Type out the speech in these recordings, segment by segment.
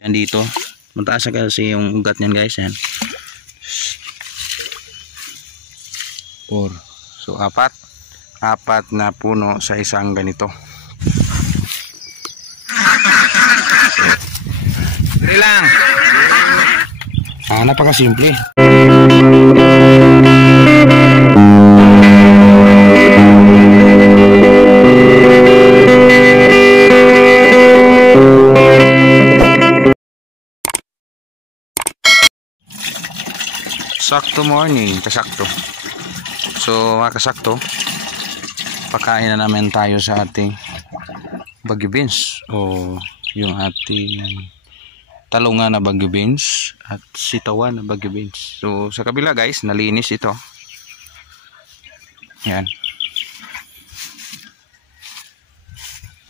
Yan dito. Mataas kasi yung ugat niyan guys. Yan. 4. So apat na puno sa isang ganito. Dali lang. Napakasimple. Sakto morning, kasakto. So kasakto, pakain na namin tayo sa ating bagyo beans o yung ating talungan na bagyo beans at sitawan na bagyo beans. So sa kabila guys, nalinis ito. Yan.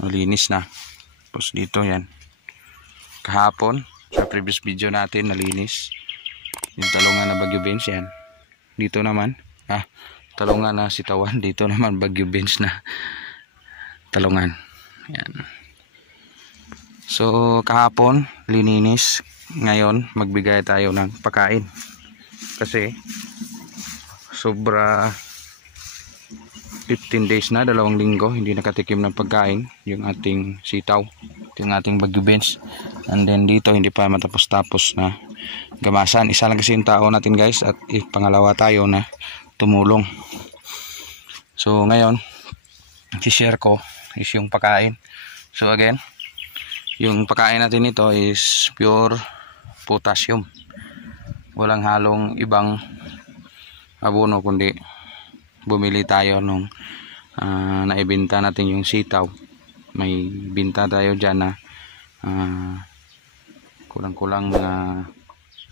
Nalinis na. Tapos dito yan. Kahapon, sa previous video natin, nalinis. Yung talungan na bagyo beans yan. Dito naman, talungan na sitawan. Dito naman bagyo beans na talungan. Yan. So kahapon lininis, ngayon magbigay tayo ng pagkain. Kasi sobra 15 days na, 2 linggo hindi nakatikim ng pagkain yung ating sitaw, yung ating bagyo beans. And then dito hindi pa matapos-tapos na gamasan. Isa lang kasi yung tao natin guys at pangalawa tayo na tumulong. So ngayon i-share ko is yung pagkain. So again, yung pagkain natin ito is pure potassium. Walang halong ibang abono kundi bumili tayo nung naibenta natin yung sitaw. May binta tayo dyan na kulang-kulang mga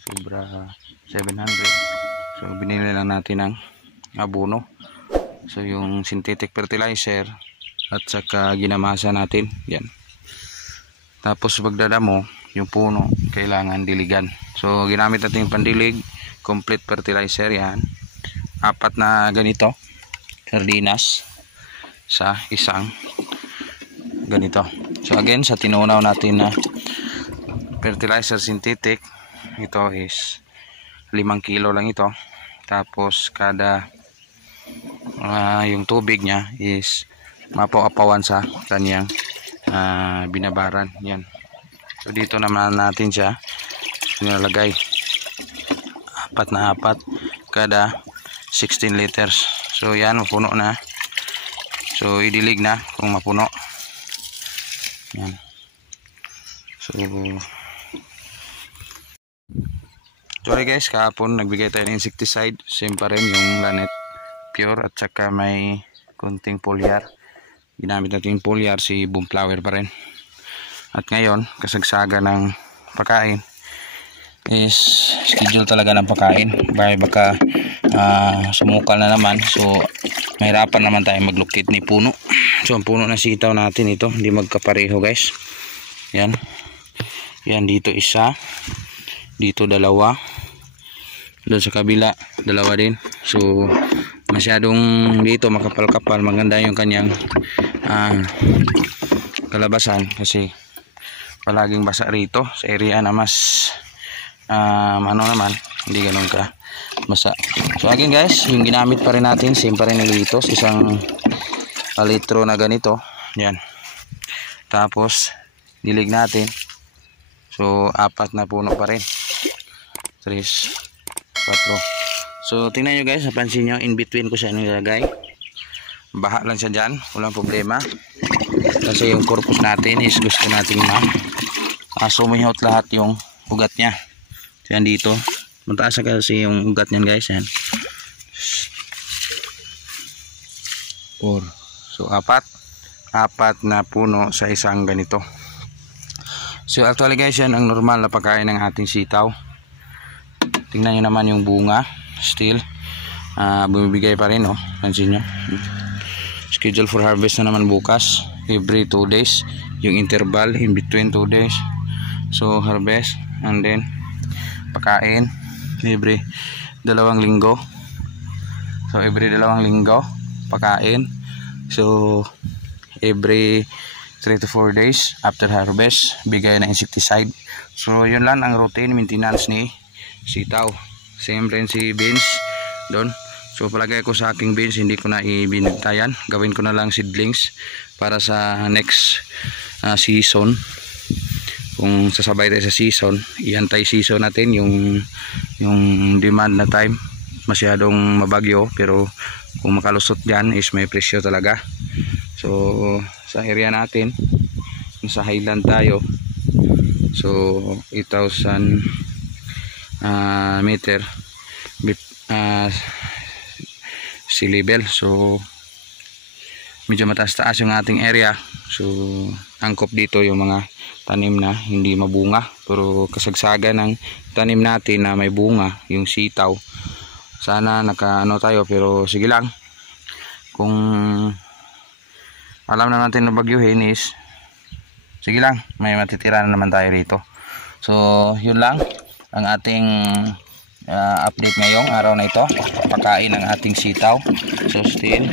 sobra 700. So binili lang natin ng abono. So yung synthetic fertilizer at saka ginamasa natin yan. Tapos pagdadamo yung puno kailangan diligan. So ginamit natin yung pandilig, complete fertilizer yan. 4 na ganito sardinas sa isang ganito. So again, sa tinunaw natin na fertilizer synthetic, ito is 5 kilo lang ito. Tapos kada yung tubig niya is mapaw-apawan sa kanyang binabaran. Yan. So dito naman natin siya nilalagay 4 na 4 kada 16 liters. So yan, mapuno na. So idilig na kung mapuno. Yan. So sorry guys, kahapon nagbigay tayo ng insecticide. Same pa rin yung Lanet Pure at saka may konting foliar. Ginamit natin yung foliar, si Boom Flower pa rin. At ngayon, kasagsaga ng pagkain is schedule talaga ng pagkain. Baka sumukal na naman. So mahirapan naman tayo maglukit ni puno. So ang puno na sitaw natin ito, hindi magkapareho guys. Yan. Yan, dito isa. Dito 2. Doon sa kabila 2 din. So masyadong dito makapal-kapal, maganda yung kanyang kalabasan kasi palaging basa rito sa area na mas ano naman, hindi ganun ka basa. So again guys, yung ginamit pa rin natin same pa rin dito, isang litro na ganito. Yan. Tapos dilig natin. So 4 na puno pa rin. 3, 4. So tingnan nyo guys, napansin nyo in between ko siya nilagay. Baha lang siya dyan, walang problema. Kasi yung corpus natin is gusto natin sumihot lahat yung ugat nya. So yan dito, mataas kasi yung ugat nyan guys. Yan. 4. So 4 na puno sa isang ganito. So actually guys, yan ang normal na pagkain ng ating sitaw. Tingnan nyo naman yung bunga. Still bumibigay pa rin, oh. Pansin nyo. Schedule for harvest na naman bukas. Every 2 days yung interval in between 2 days. So harvest and then pakain every 2 linggo. So every 2 linggo pakain. So every 3 3 to 4 days after harvest, bigay ng insecticide. So yun lang ang routine maintenance ni sitaw. Same rin si beans doon. So palagay ko sa aking beans, hindi ko na ibinigtayan, gawin ko na lang seedlings para sa next season. Kung sasabay tayo sa season, iantay season natin yung demand na time. Masyadong mabagyo, pero kung makalusot dyan is may presyo talaga. So sa area natin, sa highland tayo, so 8,000 meter sea level. So medyo mataas-taas yung ating area. So angkop dito yung mga tanim na hindi mabunga, pero kasagsagan ng tanim natin na may bunga, yung sitaw. Sana nakaano tayo, pero sige lang, kung alam na natin na bagyuhin is sige lang, may matitira na naman tayo rito. So yun lang ang ating update ngayong araw na ito. Pakain ng ating sitaw. So still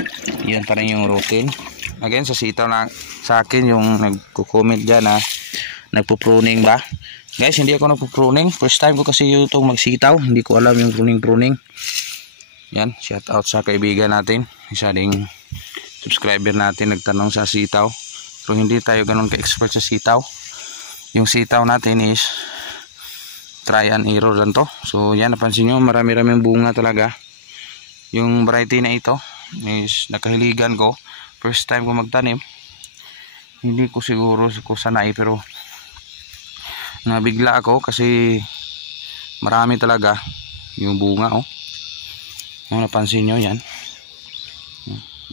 yun pa rin yung routine. Again, sa sitaw na sa akin yung nagko-comment dyan na nagpo-pruning ba. Guys, hindi ako nagpo-pruning. First time ko kasi itong magsitaw. Hindi ko alam yung pruning. Yan, shout out sa kaibigan natin. Isa ding subscriber natin nagtanong sa sitaw. Pero hindi tayo ganun ka-expert sa sitaw. Yung sitaw natin is try and error lang to. So yan, napansin nyo, marami-raming bunga talaga. Yung variety na ito is nakahiligan ko. First time ko magtanim. Hindi ko siguro kung sanay, pero nabigla ako kasi marami talaga yung bunga. Kung napansin nyo yan,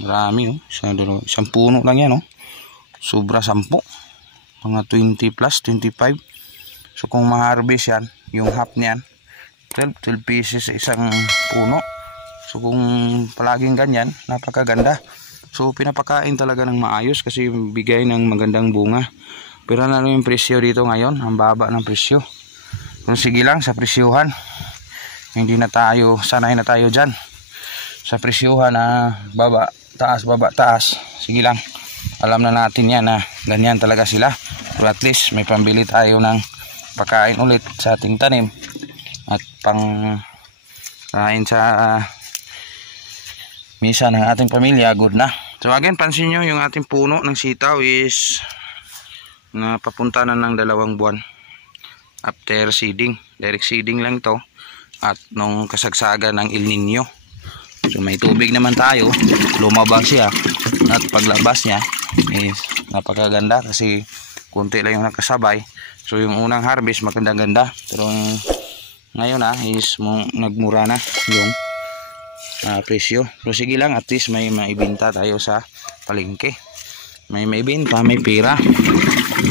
marami. Isang puno lang yan. Sobra 10, mga 20 plus 25. So kung ma-harvest yan, yung half niyan 12 pieces sa isang puno. So kung palaging ganyan, napakaganda. So pinapakain talaga ng maayos kasi bigay ng magandang bunga. Pero ano yung presyo dito ngayon? Ang baba ng presyo. Kung sige lang sa presyuhan, hindi na tayo, sanay na tayo dyan sa presyuhan na baba taas. Sige lang, alam na natin yan na ganyan talaga sila. Pero at least may pambili tayo ng pakain ulit sa ating tanim at pang kain sa misa ng ating pamilya, good na. So again, pansin nyo yung ating puno ng sitaw is napapunta na ng 2 buwan after seeding. Direct seeding lang to at nung kasagsagan ng El Nino. So may tubig naman tayo, lumabas siya, at paglabas niya is napakaganda kasi kunti lang yung nakasabay. So yung unang harvest maganda-ganda, pero ngayon is nagmura na yung presyo. Pero sige lang, at least may maibenta tayo sa palengke. May maibenta, may pera.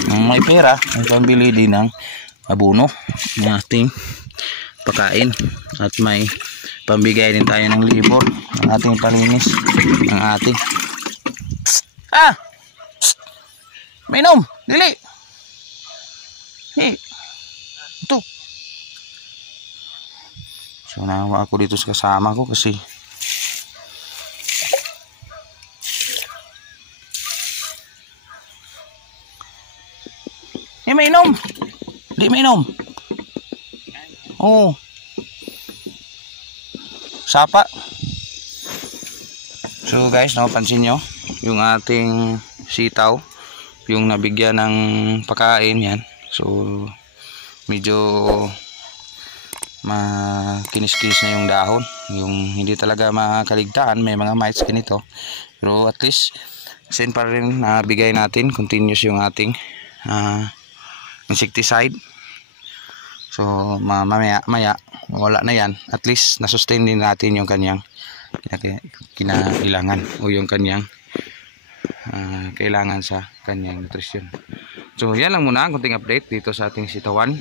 May pera, may pambili din ng abono ng ating pakain, at may pambigay din tayo ng libor ng ating palinis ng ating mainom dili ito. So nawa ako dito sa kasama ko kasi mainom di mainom. Sapa. So guys, napansin nyo yung ating sitaw, yung nabigyan ng pakain yan. So medyo makinis-kinis na yung dahon, yung hindi talaga makaligtaan, may mga mites ganito. Pero at least sin pa rin nabigay natin continuous yung ating insecticide. So maya wala na yan, at least nasustain din natin yung kanyang kinailangan o yung kanyang kailangan sa kanyang nutrisyon. So yan lang muna ang kunting update dito sa ating sitawan,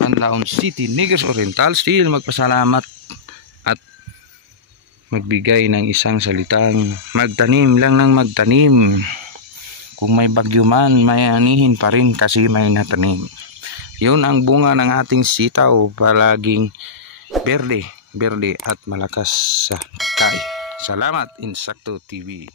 Canlaon City, Negros Oriental. Still magpasalamat at magbigay ng isang salitang magtanim lang ng magtanim. Kung may bagyo man, may anihin pa rin kasi may natanim. Yun ang bunga ng ating sitaw, palaging berde at malakas sa kay. Salamat, Insakto TV.